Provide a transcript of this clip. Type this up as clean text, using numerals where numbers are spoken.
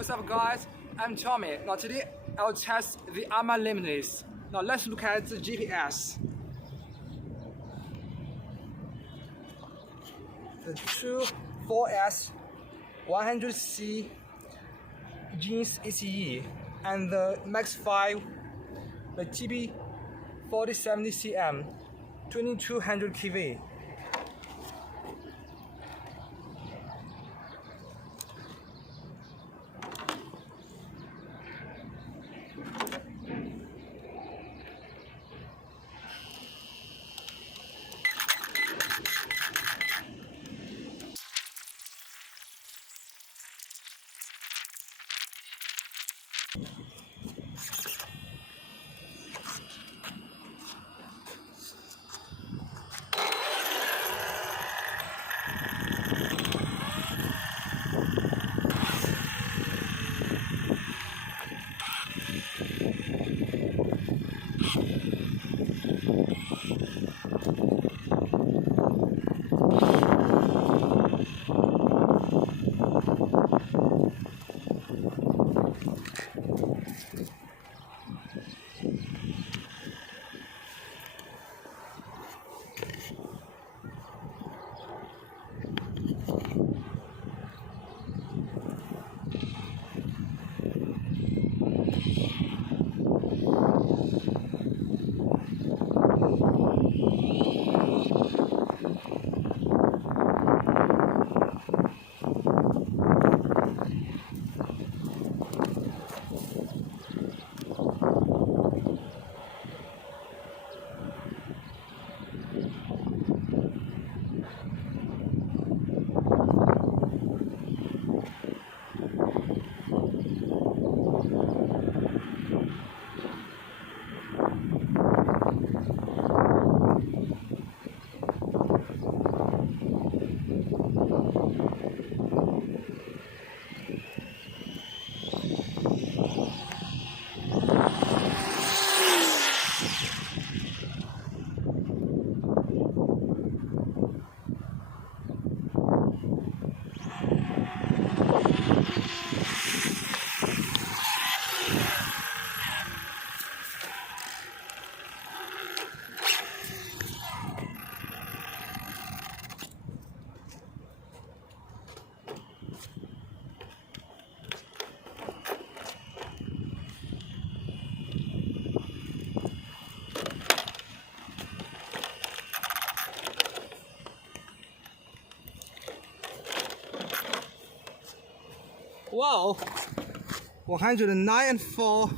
What's up guys, I'm Tommy. Now today I'll test the Arrma Limitless. Now let's look at the GPS. The true 4S 100C GNSS and the max5, the TB 4070cm 2200 kV. Wow, 109 and 4.